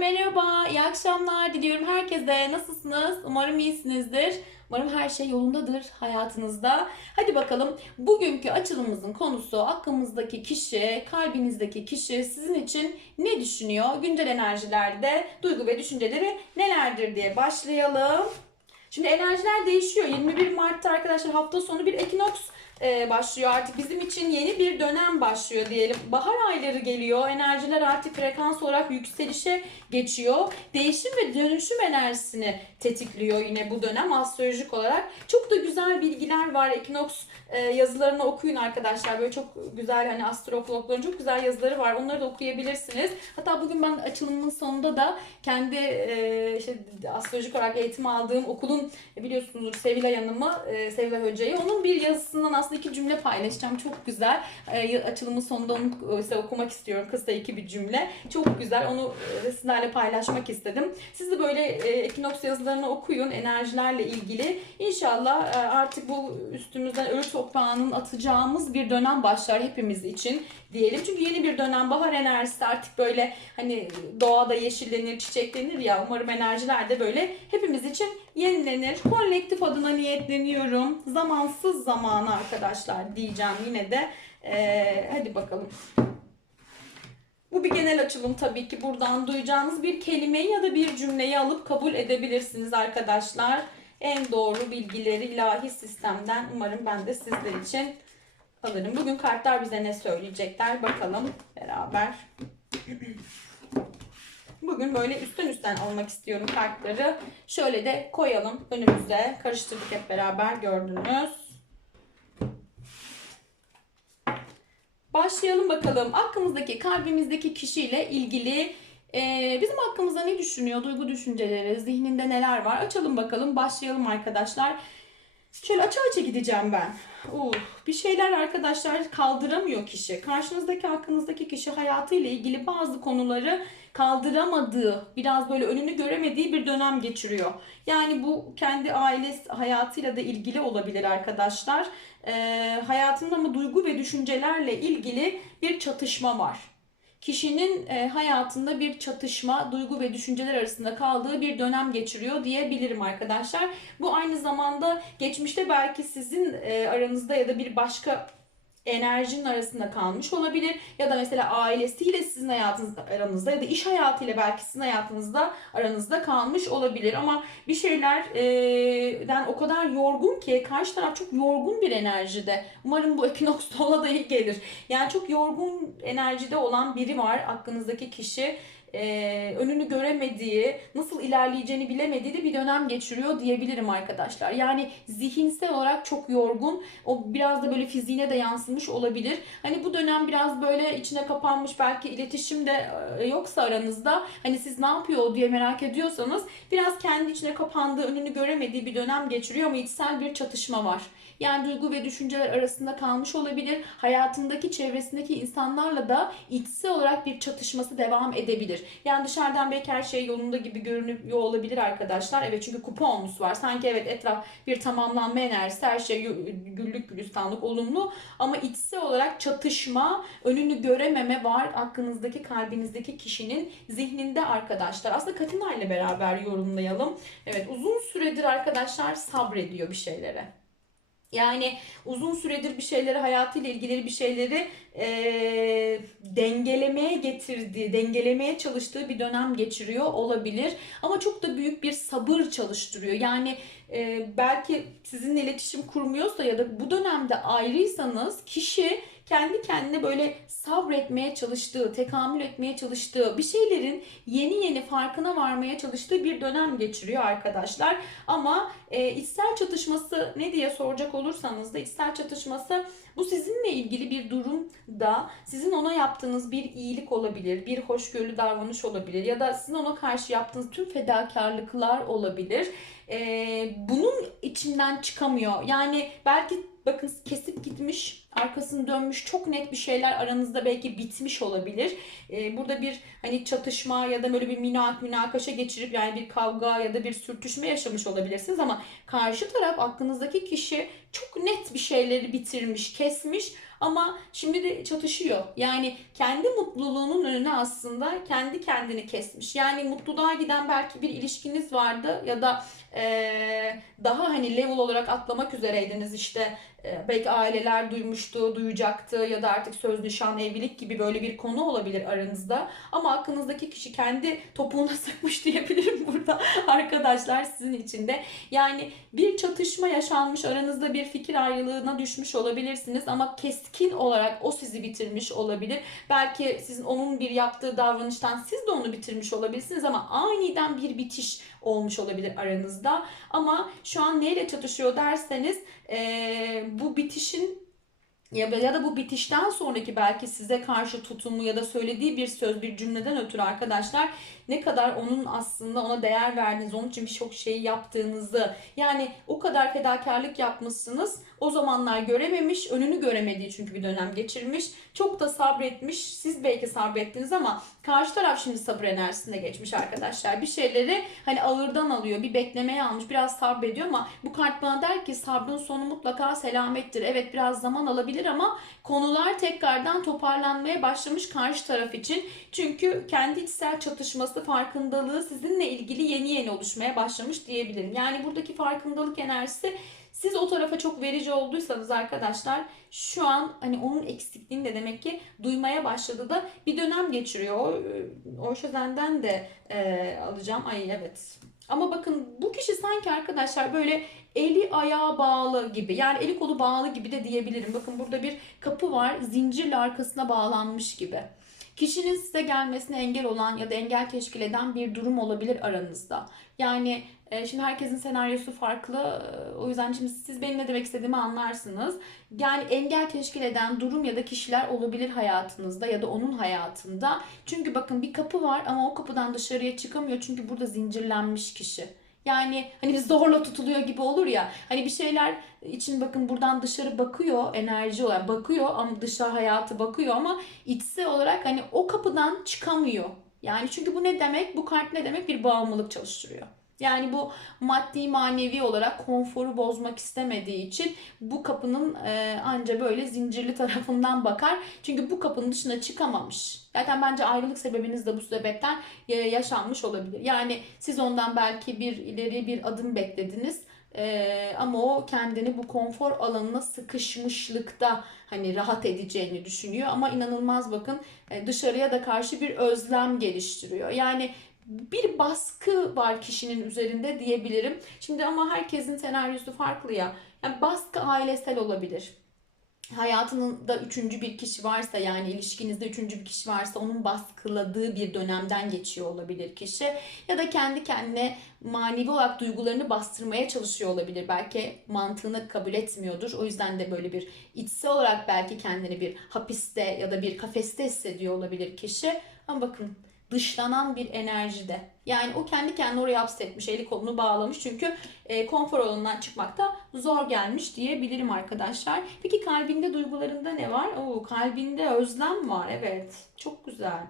merhaba, iyi akşamlar diliyorum herkese. Nasılsınız? Umarım iyisinizdir. Umarım her şey yolundadır hayatınızda. Hadi bakalım bugünkü açılımımızın konusu aklımızdaki kişi, kalbinizdeki kişi sizin için ne düşünüyor? Güncel enerjilerde duygu ve düşünceleri nelerdir diye başlayalım. Şimdi enerjiler değişiyor. 21 Mart'ta arkadaşlar hafta sonu bir ekinoks e, başlıyor artık bizim için yeni bir dönem başlıyor diyelim. Bahar ayları geliyor. Enerjiler artık frekans olarak yükselişe geçiyor. Değişim ve dönüşüm enerjisini tetikliyor yine bu dönem astrolojik olarak. Çok da güzel bilgiler var. Ekinoks e, yazılarını okuyun arkadaşlar. Böyle çok güzel hani astrologların çok güzel yazıları var. Onları da okuyabilirsiniz. Hatta bugün ben açılımın sonunda da kendi işte astrolojik olarak eğitim aldığım okulun e, biliyorsunuz Sevilay Hanım'ı, e, Sevilay Hoca'yı onun bir yazısından aslında iki cümle paylaşacağım. Çok güzel. E, açılımın sonunda onu e, size okumak istiyorum. Kısa iki bir cümle. Çok güzel. Onu e, sizlerle paylaşmak istedim. Siz de böyle e, ekinoks yazılarını okuyun enerjilerle ilgili. İnşallah e, artık bu üstümüzden ölü toprağının atacağımız bir dönem başlar hepimiz için diyelim. Çünkü yeni bir dönem bahar enerjisi artık böyle hani doğada yeşillenir, çiçeklenir ya. Umarım enerjiler de böyle hepimiz için yenilenir. Kolektif adına niyetleniyorum. Zamansız zamanı arkadaşlar diyeceğim yine de. Ee, hadi bakalım. Bu bir genel açılım tabii ki. Buradan duyacağınız bir kelimeyi ya da bir cümleyi alıp kabul edebilirsiniz arkadaşlar. En doğru bilgileri ilahi sistemden umarım ben de sizler için alırım. Bugün kartlar bize ne söyleyecekler bakalım beraber. Bugün böyle üstten üstten almak istiyorum kartları. Şöyle de koyalım önümüze. Karıştırdık hep beraber gördünüz. Başlayalım bakalım. Aklımızdaki, kalbimizdeki kişiyle ilgili e, bizim hakkımızda ne düşünüyor? Duygu düşünceleri, zihninde neler var? Açalım bakalım. Başlayalım arkadaşlar. Şöyle açı açı gideceğim ben. Uh, bir şeyler arkadaşlar kaldıramıyor kişi. Karşınızdaki hakkınızdaki kişi hayatıyla ilgili bazı konuları kaldıramadığı, biraz böyle önünü göremediği bir dönem geçiriyor. Yani bu kendi ailesi hayatıyla da ilgili olabilir arkadaşlar. Ee, hayatında mı duygu ve düşüncelerle ilgili bir çatışma var kişinin e, hayatında bir çatışma, duygu ve düşünceler arasında kaldığı bir dönem geçiriyor diyebilirim arkadaşlar. Bu aynı zamanda geçmişte belki sizin e, aranızda ya da bir başka enerjinin arasında kalmış olabilir ya da mesela ailesiyle sizin hayatınızda aranızda ya da iş hayatıyla belki sizin hayatınızda aranızda kalmış olabilir ama bir şeylerden o kadar yorgun ki karşı taraf çok yorgun bir enerjide. Umarım bu ekinoks ona da iyi gelir. Yani çok yorgun enerjide olan biri var aklınızdaki kişi e, önünü göremediği, nasıl ilerleyeceğini bilemediği de bir dönem geçiriyor diyebilirim arkadaşlar. Yani zihinsel olarak çok yorgun. O biraz da böyle fiziğine de yansımış olabilir. Hani bu dönem biraz böyle içine kapanmış belki iletişim de e, yoksa aranızda hani siz ne yapıyor diye merak ediyorsanız biraz kendi içine kapandığı, önünü göremediği bir dönem geçiriyor ama içsel bir çatışma var. Yani duygu ve düşünceler arasında kalmış olabilir. Hayatındaki, çevresindeki insanlarla da içsel olarak bir çatışması devam edebilir. Yani dışarıdan belki her şey yolunda gibi görünüyor olabilir arkadaşlar. Evet çünkü kupa olmuş var. Sanki evet etraf bir tamamlanma enerjisi, her şey güllük gülistanlık, olumlu. Ama içsel olarak çatışma, önünü görememe var aklınızdaki, kalbinizdeki kişinin zihninde arkadaşlar. Aslında Katina ile beraber yorumlayalım. Evet uzun süredir arkadaşlar sabrediyor bir şeylere. Yani uzun süredir bir şeyleri hayatıyla ilgili bir şeyleri e, dengelemeye getirdiği, dengelemeye çalıştığı bir dönem geçiriyor olabilir. Ama çok da büyük bir sabır çalıştırıyor. Yani e, belki sizinle iletişim kurmuyorsa ya da bu dönemde ayrıysanız kişi kendi kendine böyle sabretmeye çalıştığı, tekamül etmeye çalıştığı, bir şeylerin yeni yeni farkına varmaya çalıştığı bir dönem geçiriyor arkadaşlar. Ama e, içsel çatışması ne diye soracak olursanız da içsel çatışması bu sizinle ilgili bir durumda sizin ona yaptığınız bir iyilik olabilir, bir hoşgörülü davranış olabilir ya da sizin ona karşı yaptığınız tüm fedakarlıklar olabilir. Ee, bunun içinden çıkamıyor. Yani belki bakın kesip gitmiş, arkasını dönmüş, çok net bir şeyler aranızda belki bitmiş olabilir. Ee, burada bir hani çatışma ya da böyle bir minak münakaşa geçirip yani bir kavga ya da bir sürtüşme yaşamış olabilirsiniz ama karşı taraf aklınızdaki kişi çok net bir şeyleri bitirmiş, kesmiş Ama şimdi de çatışıyor. Yani kendi mutluluğunun önüne aslında kendi kendini kesmiş. Yani mutluluğa giden belki bir ilişkiniz vardı ya da eee, daha hani level olarak atlamak üzereydiniz işte belki aileler duymuştu, duyacaktı ya da artık söz nişan evlilik gibi böyle bir konu olabilir aranızda. Ama aklınızdaki kişi kendi topuğuna sıkmış diyebilirim burada arkadaşlar sizin için de. Yani bir çatışma yaşanmış, aranızda bir fikir ayrılığına düşmüş olabilirsiniz ama keskin olarak o sizi bitirmiş olabilir. Belki sizin onun bir yaptığı davranıştan siz de onu bitirmiş olabilirsiniz ama aniden bir bitiş olmuş olabilir aranızda. Ama şu an neyle çatışıyor derseniz eee, bu bitişin ya, ya da bu bitişten sonraki belki size karşı tutumu ya da söylediği bir söz, bir cümleden ötürü arkadaşlar ne kadar onun aslında ona değer verdiğiniz, onun için birçok şeyi yaptığınızı, yani o kadar fedakarlık yapmışsınız. O zamanlar görememiş, önünü göremediği çünkü bir dönem geçirmiş. Çok da sabretmiş. Siz belki sabrettiniz ama karşı taraf şimdi sabır enerjisine geçmiş arkadaşlar. Bir şeyleri hani ağırdan alıyor, bir beklemeye almış, biraz sabrediyor ama bu kart bana der ki sabrın sonu mutlaka selamettir. Evet biraz zaman alabilir ama konular tekrardan toparlanmaya başlamış karşı taraf için. Çünkü kendi içsel çatışması, farkındalığı sizinle ilgili yeni yeni oluşmaya başlamış diyebilirim. Yani buradaki farkındalık enerjisi siz o tarafa çok verici olduysanız arkadaşlar şu an hani onun eksikliğini de demek ki duymaya başladı da bir dönem geçiriyor. O, o Şözen'den de e, alacağım. Ay evet. Ama bakın bu kişi sanki arkadaşlar böyle eli ayağı bağlı gibi. Yani eli kolu bağlı gibi de diyebilirim. Bakın burada bir kapı var. Zincirle arkasına bağlanmış gibi. Kişinin size gelmesine engel olan ya da engel teşkil eden bir durum olabilir aranızda. Yani e, şimdi herkesin senaryosu farklı. E, O yüzden şimdi siz benim ne demek istediğimi anlarsınız. Yani engel teşkil eden durum ya da kişiler olabilir hayatınızda ya da onun hayatında. Çünkü bakın bir kapı var ama o kapıdan dışarıya çıkamıyor çünkü burada zincirlenmiş kişi. Yani hani biz zorla tutuluyor gibi olur ya. Hani bir şeyler için bakın buradan dışarı bakıyor enerji olarak bakıyor ama dışarı hayatı bakıyor ama içsel olarak hani o kapıdan çıkamıyor. Yani çünkü bu ne demek? Bu kart ne demek? Bir bağımlılık çalıştırıyor. Yani bu maddi manevi olarak konforu bozmak istemediği için bu kapının e, anca böyle zincirli tarafından bakar. Çünkü bu kapının dışına çıkamamış. Zaten bence ayrılık sebebiniz de bu sebepten e, yaşanmış olabilir. Yani siz ondan belki bir ileri bir adım beklediniz. E, ama o kendini bu konfor alanına sıkışmışlıkta hani rahat edeceğini düşünüyor. Ama inanılmaz bakın e, dışarıya da karşı bir özlem geliştiriyor. Yani bir baskı var kişinin üzerinde diyebilirim. Şimdi ama herkesin senaryosu farklı ya. Yani baskı ailesel olabilir. Hayatında üçüncü bir kişi varsa yani ilişkinizde üçüncü bir kişi varsa onun baskıladığı bir dönemden geçiyor olabilir kişi. Ya da kendi kendine manevi olarak duygularını bastırmaya çalışıyor olabilir. Belki mantığını kabul etmiyordur. O yüzden de böyle bir içsel olarak belki kendini bir hapiste ya da bir kafeste hissediyor olabilir kişi. Ama bakın dışlanan bir enerjide. Yani o kendi kendine oraya hapsetmiş, eli kolunu bağlamış. Çünkü e, konfor alanından çıkmakta zor gelmiş diyebilirim arkadaşlar. Peki kalbinde duygularında ne var? Oo, kalbinde özlem var. Evet. Çok güzel.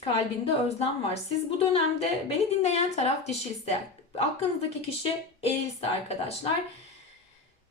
Kalbinde özlem var. Siz bu dönemde beni dinleyen taraf dişilse, aklınızdaki kişi erilse arkadaşlar.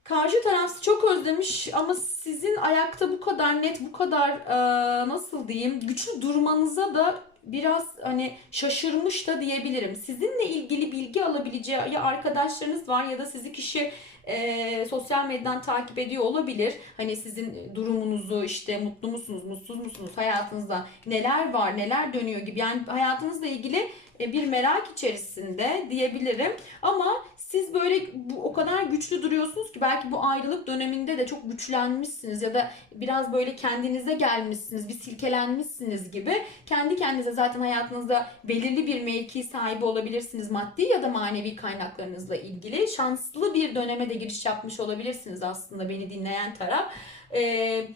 Karşı taraf çok özlemiş ama sizin ayakta bu kadar net, bu kadar e, nasıl diyeyim güçlü durmanıza da biraz hani şaşırmış da diyebilirim. Sizinle ilgili bilgi alabileceği ya arkadaşlarınız var ya da sizi kişi e, sosyal medyadan takip ediyor olabilir. Hani sizin durumunuzu işte mutlu musunuz, mutsuz musunuz, hayatınızda neler var, neler dönüyor gibi. Yani hayatınızla ilgili bir merak içerisinde diyebilirim. Ama siz böyle bu, o kadar güçlü duruyorsunuz ki belki bu ayrılık döneminde de çok güçlenmişsiniz ya da biraz böyle kendinize gelmişsiniz, bir silkelenmişsiniz gibi. Kendi kendinize zaten hayatınızda belirli bir mevki sahibi olabilirsiniz maddi ya da manevi kaynaklarınızla ilgili. Şanslı bir döneme de giriş yapmış olabilirsiniz aslında beni dinleyen taraf. Ee,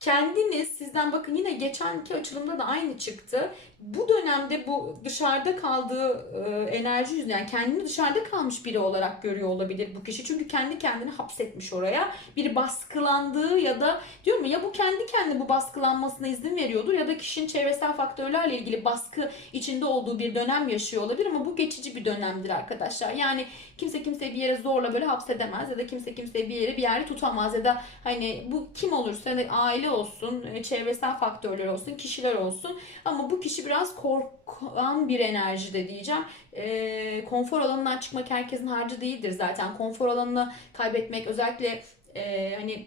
kendiniz sizden bakın yine geçenki açılımda da aynı çıktı. Bu dönemde bu dışarıda kaldığı e, enerji yüzünden yani kendini dışarıda kalmış biri olarak görüyor olabilir bu kişi. Çünkü kendi kendini hapsetmiş oraya. Bir baskılandığı ya da diyorum ya bu kendi kendine bu baskılanmasına izin veriyordur ya da kişinin çevresel faktörlerle ilgili baskı içinde olduğu bir dönem yaşıyor olabilir ama bu geçici bir dönemdir arkadaşlar. Yani kimse kimseyi bir yere zorla böyle hapsedemez ya da kimse kimseyi bir yere bir yerde tutamaz ya da hani bu kim olursa hani aile olsun, e, çevresel faktörler olsun, kişiler olsun ama bu kişi biraz korkan bir enerjide diyeceğim. E, konfor alanından çıkmak herkesin harcı değildir zaten. Konfor alanını kaybetmek özellikle e, hani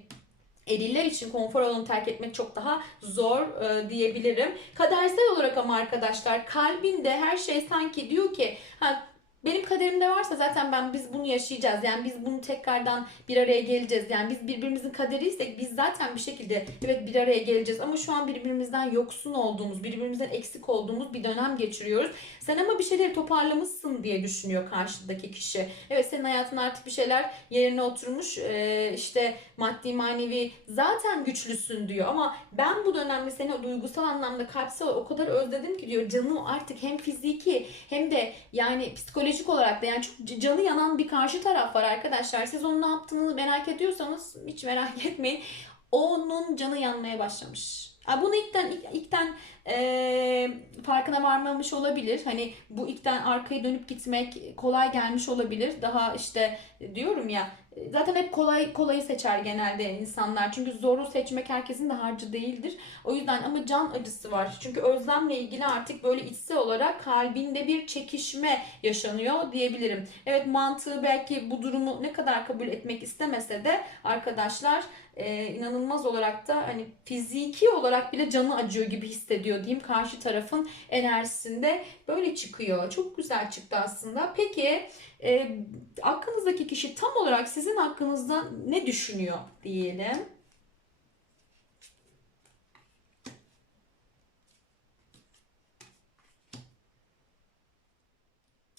eriller için konfor alanını terk etmek çok daha zor e, diyebilirim. Kadersel olarak ama arkadaşlar kalbinde her şey sanki diyor ki ha, benim kaderimde varsa zaten ben biz bunu yaşayacağız. Yani biz bunu tekrardan bir araya geleceğiz. Yani biz birbirimizin kaderiysek biz zaten bir şekilde evet bir araya geleceğiz. Ama şu an birbirimizden yoksun olduğumuz, birbirimizden eksik olduğumuz bir dönem geçiriyoruz. Sen ama bir şeyleri toparlamışsın diye düşünüyor karşıdaki kişi. Evet senin hayatın artık bir şeyler yerine oturmuş. Ee, işte maddi manevi zaten güçlüsün diyor. Ama ben bu dönemde seni duygusal anlamda kalpsel o kadar özledim ki diyor. Canım artık hem fiziki hem de yani psikolojik olarak da yani çok canı yanan bir karşı taraf var arkadaşlar. Siz onun ne yaptığını merak ediyorsanız hiç merak etmeyin. Onun canı yanmaya başlamış. Bunu ilkten ilk, ilkten e, farkına varmamış olabilir. Hani bu ilkten arkaya dönüp gitmek kolay gelmiş olabilir. Daha işte diyorum ya zaten hep kolay kolayı seçer genelde insanlar. Çünkü zoru seçmek herkesin de harcı değildir. O yüzden ama can acısı var. Çünkü özlemle ilgili artık böyle içsel olarak kalbinde bir çekişme yaşanıyor diyebilirim. Evet mantığı belki bu durumu ne kadar kabul etmek istemese de arkadaşlar e, inanılmaz olarak da hani fiziki olarak bile canı acıyor gibi hissediyor diyeyim karşı tarafın enerjisinde böyle çıkıyor. Çok güzel çıktı aslında. Peki e, aklınızdaki kişi tam olarak sizin hakkınızda ne düşünüyor diyelim.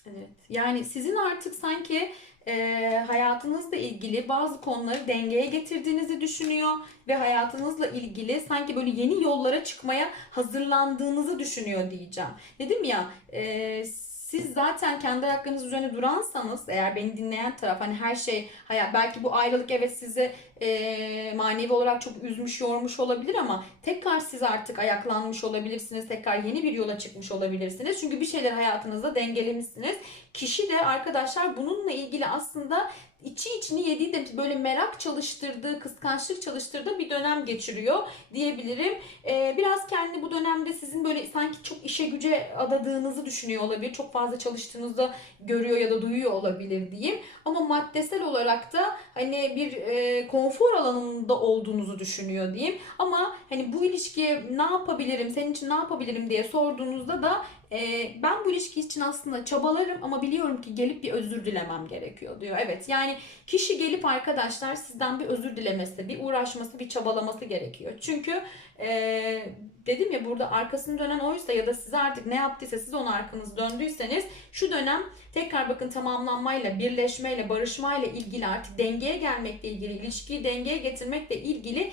Evet. Yani sizin artık sanki e, hayatınızla ilgili bazı konuları dengeye getirdiğinizi düşünüyor ve hayatınızla ilgili sanki böyle yeni yollara çıkmaya hazırlandığınızı düşünüyor diyeceğim. Dedim ya e, siz zaten kendi ayaklarınız üzerine duransanız eğer beni dinleyen taraf hani her şey hayat belki bu ayrılık evet sizi e, manevi olarak çok üzmüş yormuş olabilir ama tekrar siz artık ayaklanmış olabilirsiniz tekrar yeni bir yola çıkmış olabilirsiniz çünkü bir şeyler hayatınızda dengelemişsiniz kişi de arkadaşlar bununla ilgili aslında içi içini yediği de böyle merak çalıştırdığı, kıskançlık çalıştırdığı bir dönem geçiriyor diyebilirim. Ee, biraz kendi bu dönemde sizin böyle sanki çok işe güce adadığınızı düşünüyor olabilir. Çok fazla çalıştığınızda görüyor ya da duyuyor olabilir diyeyim. Ama maddesel olarak da hani bir e, konfor alanında olduğunuzu düşünüyor diyeyim. Ama hani bu ilişkiye ne yapabilirim, senin için ne yapabilirim diye sorduğunuzda da e, ben bu ilişki için aslında çabalarım ama biliyorum ki gelip bir özür dilemem gerekiyor diyor. Evet yani kişi gelip arkadaşlar sizden bir özür dilemesi, bir uğraşması, bir çabalaması gerekiyor. Çünkü e, dedim ya burada arkasını dönen oysa ya da siz artık ne yaptıysa siz ona arkanız döndüyseniz şu dönem tekrar bakın tamamlanmayla, birleşmeyle, barışmayla ilgili artık dengeye gelmekle ilgili, ilişkiyi dengeye getirmekle ilgili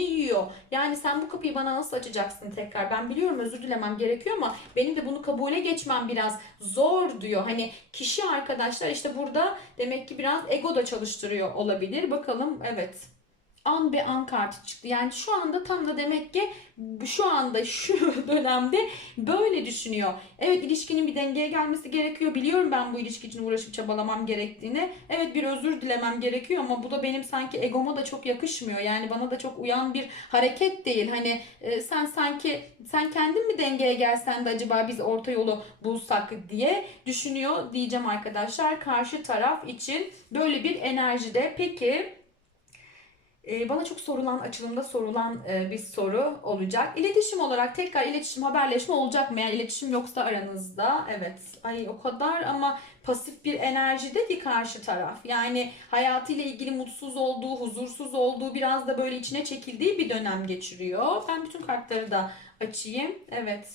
içini yiyor. Yani sen bu kapıyı bana nasıl açacaksın tekrar? Ben biliyorum özür dilemem gerekiyor ama benim de bunu kabule geçmem biraz zor diyor. Hani kişi arkadaşlar işte burada demek ki biraz ego da çalıştırıyor olabilir. Bakalım evet an be an kartı çıktı. Yani şu anda tam da demek ki şu anda şu dönemde böyle düşünüyor. Evet ilişkinin bir dengeye gelmesi gerekiyor. Biliyorum ben bu ilişki için uğraşıp çabalamam gerektiğini. Evet bir özür dilemem gerekiyor ama bu da benim sanki egoma da çok yakışmıyor. Yani bana da çok uyan bir hareket değil. Hani e, sen sanki sen kendin mi dengeye gelsen de acaba biz orta yolu bulsak diye düşünüyor diyeceğim arkadaşlar. Karşı taraf için böyle bir enerjide. Peki bana çok sorulan, açılımda sorulan e, bir soru olacak. İletişim olarak tekrar iletişim, haberleşme olacak mı? Yani iletişim yoksa aranızda. Evet. Ay o kadar ama pasif bir enerjide ki karşı taraf. Yani hayatıyla ilgili mutsuz olduğu, huzursuz olduğu, biraz da böyle içine çekildiği bir dönem geçiriyor. Ben bütün kartları da açayım. Evet.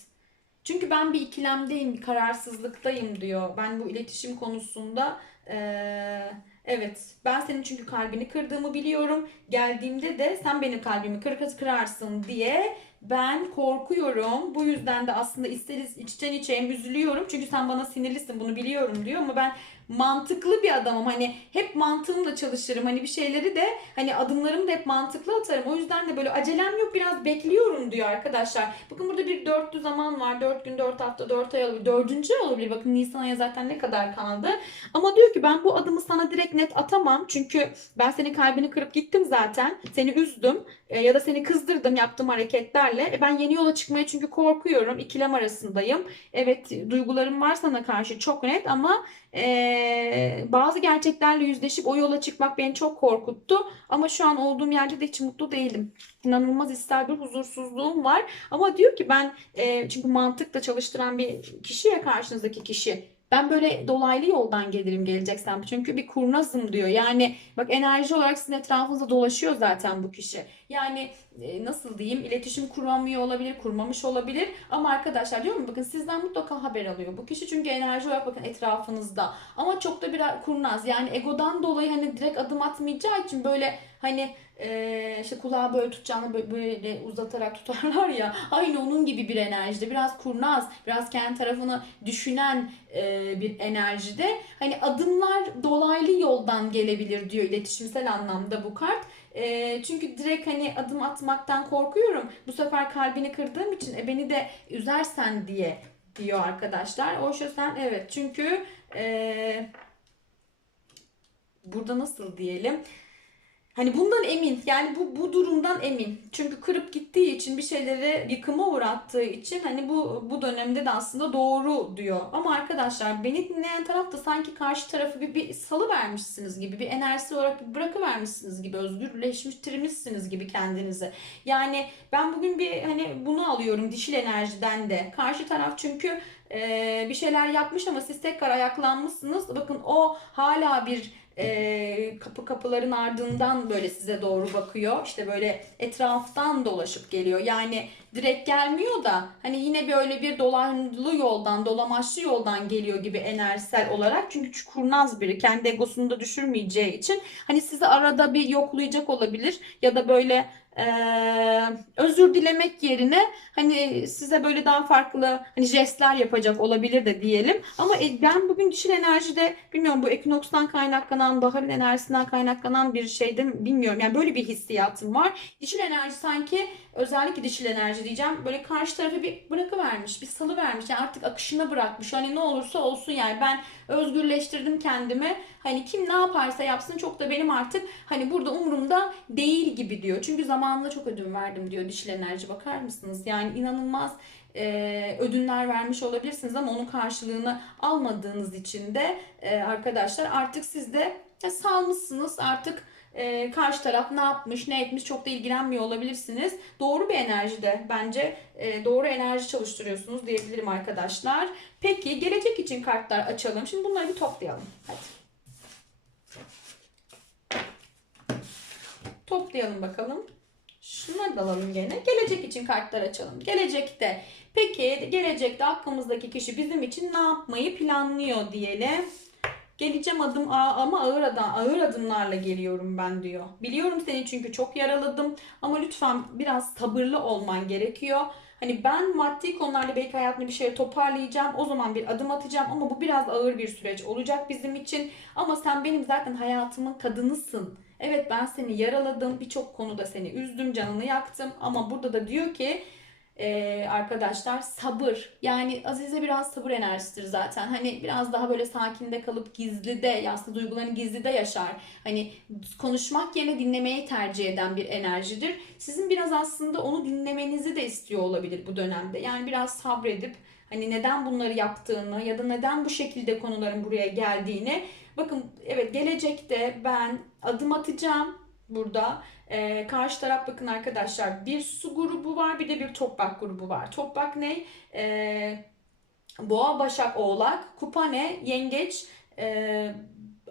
Çünkü ben bir ikilemdeyim, bir kararsızlıktayım diyor. Ben bu iletişim konusunda... Ee, Evet, ben senin çünkü kalbini kırdığımı biliyorum. Geldiğimde de sen benim kalbimi kır kırarsın diye ben korkuyorum. Bu yüzden de aslında isteriz içten içe hem üzülüyorum. Çünkü sen bana sinirlisin bunu biliyorum diyor ama ben mantıklı bir adamım. Hani hep mantığımla çalışırım. Hani bir şeyleri de hani adımlarımı da hep mantıklı atarım. O yüzden de böyle acelem yok biraz bekliyorum diyor arkadaşlar. Bakın burada bir dörtlü zaman var. Dört gün, dört hafta, dört ay olabilir. Dördüncü olabilir. Bakın Nisan ayı zaten ne kadar kaldı. Ama diyor ki ben bu adımı sana direkt net atamam. Çünkü ben senin kalbini kırıp gittim zaten. Seni üzdüm. E, ya da seni kızdırdım yaptığım hareketlerle. E, ben yeni yola çıkmaya çünkü korkuyorum. İkilem arasındayım. Evet duygularım var sana karşı çok net ama e, bazı gerçeklerle yüzleşip o yola çıkmak beni çok korkuttu. Ama şu an olduğum yerde de hiç mutlu değilim. İnanılmaz ister bir huzursuzluğum var. Ama diyor ki ben e, çünkü mantıkla çalıştıran bir kişi ya karşınızdaki kişi. Ben böyle dolaylı yoldan gelirim geleceksem. Çünkü bir kurnazım diyor. Yani bak enerji olarak sizin etrafınızda dolaşıyor zaten bu kişi. Yani nasıl diyeyim iletişim kuramıyor olabilir, kurmamış olabilir. Ama arkadaşlar diyorum bakın sizden mutlaka haber alıyor. Bu kişi çünkü enerji olarak bakın etrafınızda. Ama çok da bir kurnaz. Yani egodan dolayı hani direkt adım atmayacağı için böyle hani e, işte kulağı böyle tutacağını böyle, böyle uzatarak tutarlar ya. Aynı onun gibi bir enerjide. Biraz kurnaz, biraz kendi tarafını düşünen e, bir enerjide. Hani adımlar dolaylı yoldan gelebilir diyor iletişimsel anlamda bu kart. E, çünkü direkt hani adım atmaktan korkuyorum. Bu sefer kalbini kırdığım için e, beni de üzersen diye diyor arkadaşlar. O yüzden evet çünkü e, burada nasıl diyelim Hani bundan emin. Yani bu bu durumdan emin. Çünkü kırıp gittiği için bir şeyleri yıkıma uğrattığı için hani bu bu dönemde de aslında doğru diyor. Ama arkadaşlar beni dinleyen taraf da sanki karşı tarafı bir, bir salı vermişsiniz gibi, bir enerjisi olarak bir bırakıvermişsiniz gibi, özgürleştirmişsiniz gibi kendinizi. Yani ben bugün bir hani bunu alıyorum dişil enerjiden de. Karşı taraf çünkü e, bir şeyler yapmış ama siz tekrar ayaklanmışsınız. Bakın o hala bir e, kapı kapıların ardından böyle size doğru bakıyor. İşte böyle etraftan dolaşıp geliyor. Yani direkt gelmiyor da hani yine böyle bir dolanlı yoldan, dolamaçlı yoldan geliyor gibi enerjisel olarak. Çünkü kurnaz biri. Kendi egosunu da düşürmeyeceği için hani sizi arada bir yoklayacak olabilir ya da böyle ee, özür dilemek yerine hani size böyle daha farklı hani jestler yapacak olabilir de diyelim. Ama e, ben bugün dişil enerjide bilmiyorum bu ekinokstan kaynaklanan, baharın enerjisinden kaynaklanan bir şeyde bilmiyorum. Yani böyle bir hissiyatım var. Dişil enerji sanki özellikle dişil enerji diyeceğim. Böyle karşı tarafı bir bırakıvermiş, bir salı vermiş. Yani artık akışına bırakmış. Hani ne olursa olsun yani ben özgürleştirdim kendimi. Hani kim ne yaparsa yapsın çok da benim artık hani burada umurumda değil gibi diyor. Çünkü zamanında çok ödün verdim diyor dişil enerji bakar mısınız? Yani inanılmaz e, ödünler vermiş olabilirsiniz ama onun karşılığını almadığınız için de e, arkadaşlar artık siz de salmışsınız artık e, karşı taraf ne yapmış ne etmiş çok da ilgilenmiyor olabilirsiniz. Doğru bir enerjide bence e, doğru enerji çalıştırıyorsunuz diyebilirim arkadaşlar. Peki gelecek için kartlar açalım. Şimdi bunları bir toplayalım. Hadi. Toplayalım bakalım. Şunları da alalım gene. Gelecek için kartlar açalım. Gelecekte. Peki gelecekte aklımızdaki kişi bizim için ne yapmayı planlıyor diyelim. Geleceğim adım ama ağır adım, ağır adımlarla geliyorum ben diyor. Biliyorum seni çünkü çok yaraladım ama lütfen biraz sabırlı olman gerekiyor. Hani ben maddi konularla belki hayatımda bir şey toparlayacağım. O zaman bir adım atacağım ama bu biraz ağır bir süreç olacak bizim için. Ama sen benim zaten hayatımın kadınısın. Evet ben seni yaraladım. Birçok konuda seni üzdüm, canını yaktım. Ama burada da diyor ki ee, arkadaşlar sabır. Yani Azize biraz sabır enerjisidir zaten. Hani biraz daha böyle sakinde kalıp gizlide aslında duygularını gizlide yaşar. Hani konuşmak yerine dinlemeyi tercih eden bir enerjidir. Sizin biraz aslında onu dinlemenizi de istiyor olabilir bu dönemde. Yani biraz sabredip hani neden bunları yaptığını ya da neden bu şekilde konuların buraya geldiğini. Bakın evet gelecekte ben adım atacağım burada ee, karşı taraf bakın arkadaşlar bir su grubu var bir de bir toprak grubu var. Toprak ne? Ee, boğa, başak, oğlak. Kupa ne? Yengeç, e,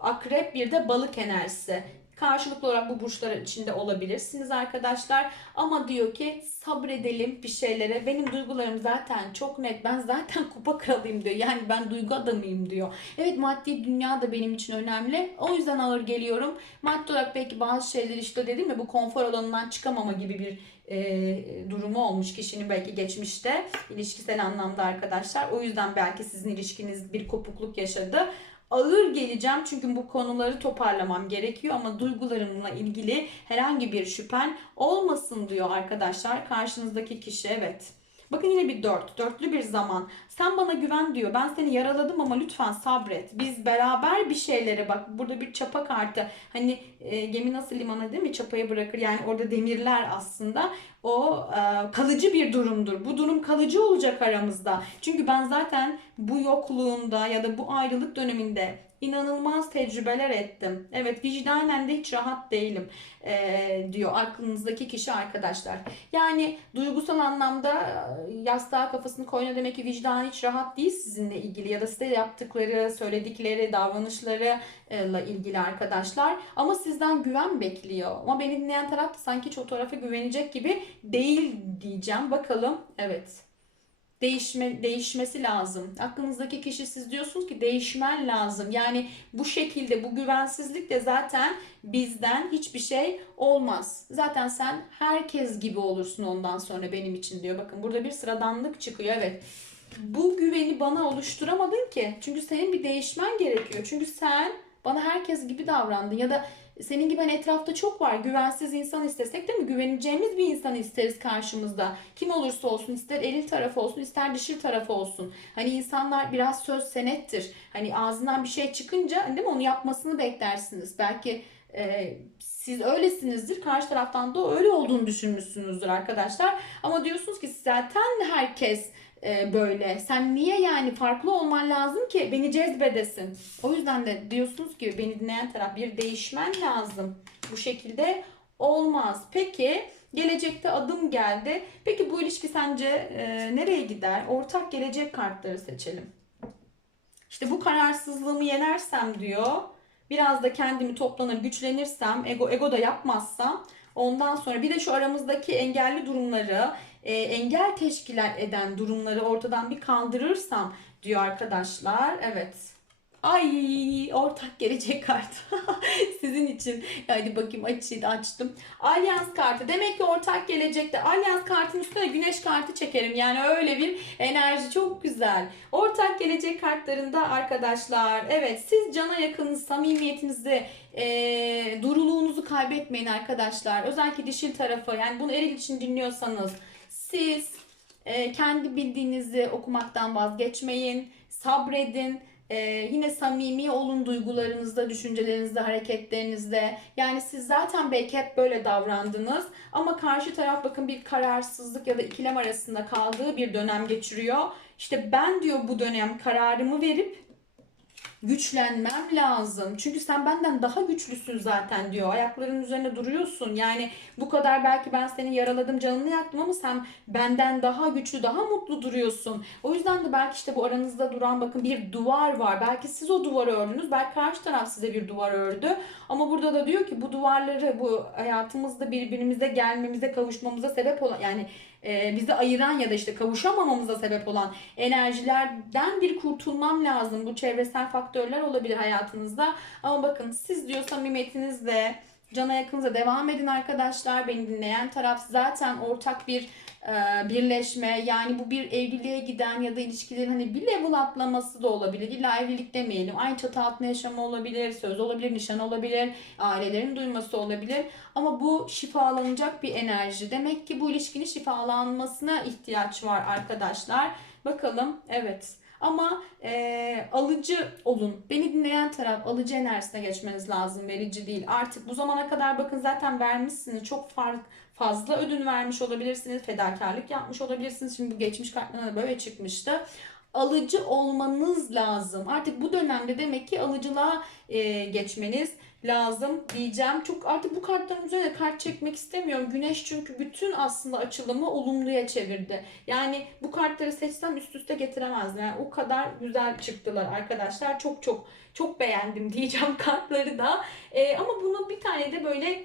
akrep bir de balık enerjisi. Karşılıklı olarak bu burçlar içinde olabilirsiniz arkadaşlar. Ama diyor ki sabredelim bir şeylere. Benim duygularım zaten çok net. Ben zaten kupa kralıyım diyor. Yani ben duygu adamıyım diyor. Evet maddi dünya da benim için önemli. O yüzden ağır geliyorum. Maddi olarak belki bazı şeyler işte dedim ya bu konfor alanından çıkamama gibi bir e, durumu olmuş kişinin belki geçmişte ilişkisel anlamda arkadaşlar. O yüzden belki sizin ilişkiniz bir kopukluk yaşadı ağır geleceğim çünkü bu konuları toparlamam gerekiyor ama duygularımla ilgili herhangi bir şüphen olmasın diyor arkadaşlar. Karşınızdaki kişi evet. Bakın yine bir dört. Dörtlü bir zaman. Sen bana güven diyor. Ben seni yaraladım ama lütfen sabret. Biz beraber bir şeylere bak. Burada bir çapa kartı. Hani e, gemi nasıl limana değil mi? Çapayı bırakır. Yani orada demirler aslında. O e, kalıcı bir durumdur. Bu durum kalıcı olacak aramızda. Çünkü ben zaten bu yokluğunda ya da bu ayrılık döneminde inanılmaz tecrübeler ettim. Evet vicdanen de hiç rahat değilim e, diyor aklınızdaki kişi arkadaşlar. Yani duygusal anlamda yastığa kafasını koyuna demek ki vicdan hiç rahat değil sizinle ilgili ya da size yaptıkları, söyledikleri, davranışları ile ilgili arkadaşlar. Ama sizden güven bekliyor. Ama beni dinleyen taraf da sanki hiç güvenecek gibi değil diyeceğim. Bakalım. Evet değişme değişmesi lazım. Aklınızdaki kişi siz diyorsunuz ki değişmen lazım. Yani bu şekilde bu güvensizlik de zaten bizden hiçbir şey olmaz. Zaten sen herkes gibi olursun ondan sonra benim için diyor. Bakın burada bir sıradanlık çıkıyor. Evet. Bu güveni bana oluşturamadın ki. Çünkü senin bir değişmen gerekiyor. Çünkü sen bana herkes gibi davrandın ya da senin gibi hani etrafta çok var. Güvensiz insan istesek değil mi? Güveneceğimiz bir insan isteriz karşımızda. Kim olursa olsun ister eril tarafı olsun ister dişil tarafı olsun. Hani insanlar biraz söz senettir. Hani ağzından bir şey çıkınca değil mi onu yapmasını beklersiniz. Belki e, siz öylesinizdir. Karşı taraftan da öyle olduğunu düşünmüşsünüzdür arkadaşlar. Ama diyorsunuz ki zaten herkes e, böyle. Sen niye yani farklı olman lazım ki beni cezbedesin. O yüzden de diyorsunuz ki beni dinleyen taraf bir değişmen lazım. Bu şekilde olmaz. Peki gelecekte adım geldi. Peki bu ilişki sence e, nereye gider? Ortak gelecek kartları seçelim. İşte bu kararsızlığımı yenersem diyor. Biraz da kendimi toplanır, güçlenirsem, ego ego da yapmazsam ondan sonra bir de şu aramızdaki engelli durumları e, engel teşkil eden durumları ortadan bir kaldırırsam diyor arkadaşlar. Evet. Ay ortak gelecek kartı. Sizin için. Hadi bakayım açayım açtım. Alyans kartı. Demek ki ortak gelecekte. Alyans kartının üstüne güneş kartı çekerim. Yani öyle bir enerji çok güzel. Ortak gelecek kartlarında arkadaşlar. Evet siz cana yakın samimiyetinizi e, duruluğunuzu kaybetmeyin arkadaşlar. Özellikle dişil tarafı. Yani bunu eril için dinliyorsanız siz e, kendi bildiğinizi okumaktan vazgeçmeyin, sabredin. Ee, yine samimi olun duygularınızda, düşüncelerinizde, hareketlerinizde. Yani siz zaten belki hep böyle davrandınız ama karşı taraf bakın bir kararsızlık ya da ikilem arasında kaldığı bir dönem geçiriyor. İşte ben diyor bu dönem kararımı verip güçlenmem lazım. Çünkü sen benden daha güçlüsün zaten diyor. Ayaklarının üzerine duruyorsun. Yani bu kadar belki ben seni yaraladım, canını yaktım ama sen benden daha güçlü, daha mutlu duruyorsun. O yüzden de belki işte bu aranızda duran bakın bir duvar var. Belki siz o duvarı ördünüz. Belki karşı taraf size bir duvar ördü. Ama burada da diyor ki bu duvarları bu hayatımızda birbirimize gelmemize, kavuşmamıza sebep olan yani e, bizi ayıran ya da işte kavuşamamamıza sebep olan enerjilerden bir kurtulmam lazım. Bu çevresel faktörler olabilir hayatınızda. Ama bakın siz diyor samimiyetinizle cana yakınıza devam edin arkadaşlar. Beni dinleyen taraf zaten ortak bir e, birleşme yani bu bir evliliğe giden ya da ilişkilerin hani bir level atlaması da olabilir. İlla evlilik demeyelim. Aynı çatı altında yaşama olabilir, söz olabilir, nişan olabilir, ailelerin duyması olabilir. Ama bu şifalanacak bir enerji. Demek ki bu ilişkinin şifalanmasına ihtiyaç var arkadaşlar. Bakalım evet. Ama e, alıcı olun. Beni dinleyen taraf alıcı enerjisine geçmeniz lazım. Verici değil. Artık bu zamana kadar bakın zaten vermişsiniz. Çok fark, fazla ödün vermiş olabilirsiniz. Fedakarlık yapmış olabilirsiniz. Şimdi bu geçmiş kartlarına böyle çıkmıştı alıcı olmanız lazım. Artık bu dönemde demek ki alıcılığa e, geçmeniz lazım diyeceğim. Çok artık bu kartların üzerine kart çekmek istemiyorum. Güneş çünkü bütün aslında açılımı olumluya çevirdi. Yani bu kartları seçsem üst üste getiremezdim. Yani o kadar güzel çıktılar arkadaşlar. Çok çok çok beğendim diyeceğim kartları da. Ee, ama bunu bir tane de böyle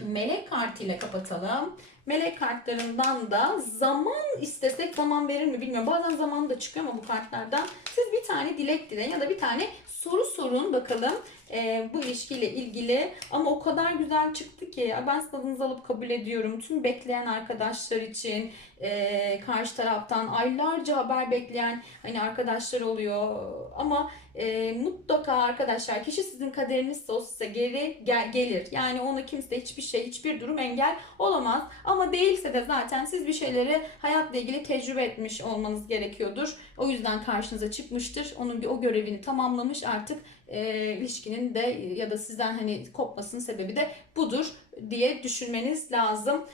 melek kartıyla kapatalım. Melek kartlarından da zaman istesek zaman verir mi bilmiyorum. Bazen zaman da çıkıyor ama bu kartlardan. Siz bir tane dilek dileyin ya da bir tane soru sorun bakalım e, bu ilişkiyle ilgili. Ama o kadar güzel çıktı ki ben sizin adınızı alıp kabul ediyorum. Tüm bekleyen arkadaşlar için e, karşı taraftan aylarca haber bekleyen hani arkadaşlar oluyor. Ama e, mutlaka arkadaşlar kişi sizin kaderinizse o size geri gel- gelir. Yani ona kimse hiçbir şey hiçbir durum engel olamaz. Ama değilse de zaten siz bir şeyleri hayatla ilgili tecrübe etmiş olmanız gerekiyordur. O yüzden karşınıza çıkmıştır. Onun bir o görevini tamamlamış artık e, ilişkinin de ya da sizden hani kopmasının sebebi de budur diye düşünmeniz lazım.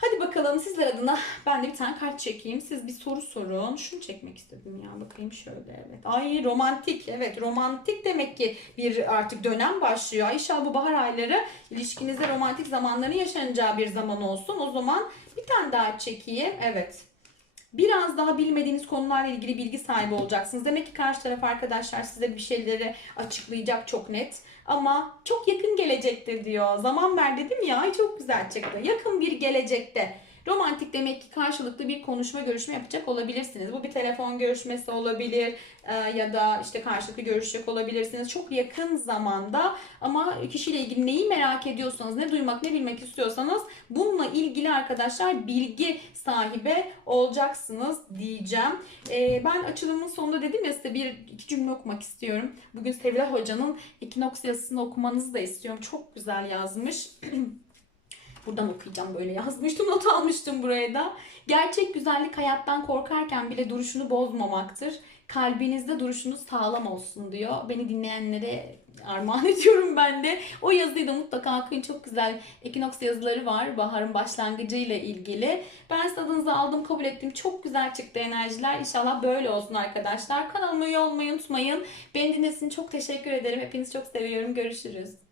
Hadi bakalım sizler adına ben de bir tane kart çekeyim. Siz bir soru sorun. Şunu çekmek istedim ya. Bakayım şöyle evet. Ay romantik. Evet romantik demek ki bir artık dönem başlıyor. İnşallah bu bahar ayları ilişkinizde romantik zamanların yaşanacağı bir zaman olsun. O zaman bir tane daha çekeyim. Evet. Biraz daha bilmediğiniz konularla ilgili bilgi sahibi olacaksınız. Demek ki karşı taraf arkadaşlar size bir şeyleri açıklayacak çok net. Ama çok yakın gelecekte diyor. Zaman ver dedim ya. Çok güzel çıktı. Yakın bir gelecekte. Romantik demek ki karşılıklı bir konuşma görüşme yapacak olabilirsiniz. Bu bir telefon görüşmesi olabilir e, ya da işte karşılıklı görüşecek olabilirsiniz. Çok yakın zamanda ama kişiyle ilgili neyi merak ediyorsanız, ne duymak, ne bilmek istiyorsanız bununla ilgili arkadaşlar bilgi sahibi olacaksınız diyeceğim. E, ben açılımın sonunda dedim ya size bir iki cümle okumak istiyorum. Bugün Sevilay Hoca'nın Ekinoks yazısını okumanızı da istiyorum. Çok güzel yazmış. Buradan okuyacağım böyle yazmıştım not almıştım buraya da. Gerçek güzellik hayattan korkarken bile duruşunu bozmamaktır. Kalbinizde duruşunuz sağlam olsun diyor. Beni dinleyenlere armağan ediyorum ben de. O yazıyı da mutlaka okuyun. Çok güzel Ekinoks yazıları var. Baharın başlangıcı ile ilgili. Ben adınızı aldım kabul ettim. Çok güzel çıktı enerjiler. İnşallah böyle olsun arkadaşlar. Kanalıma üye olmayı unutmayın. Beni dinlediğiniz çok teşekkür ederim. Hepinizi çok seviyorum. Görüşürüz.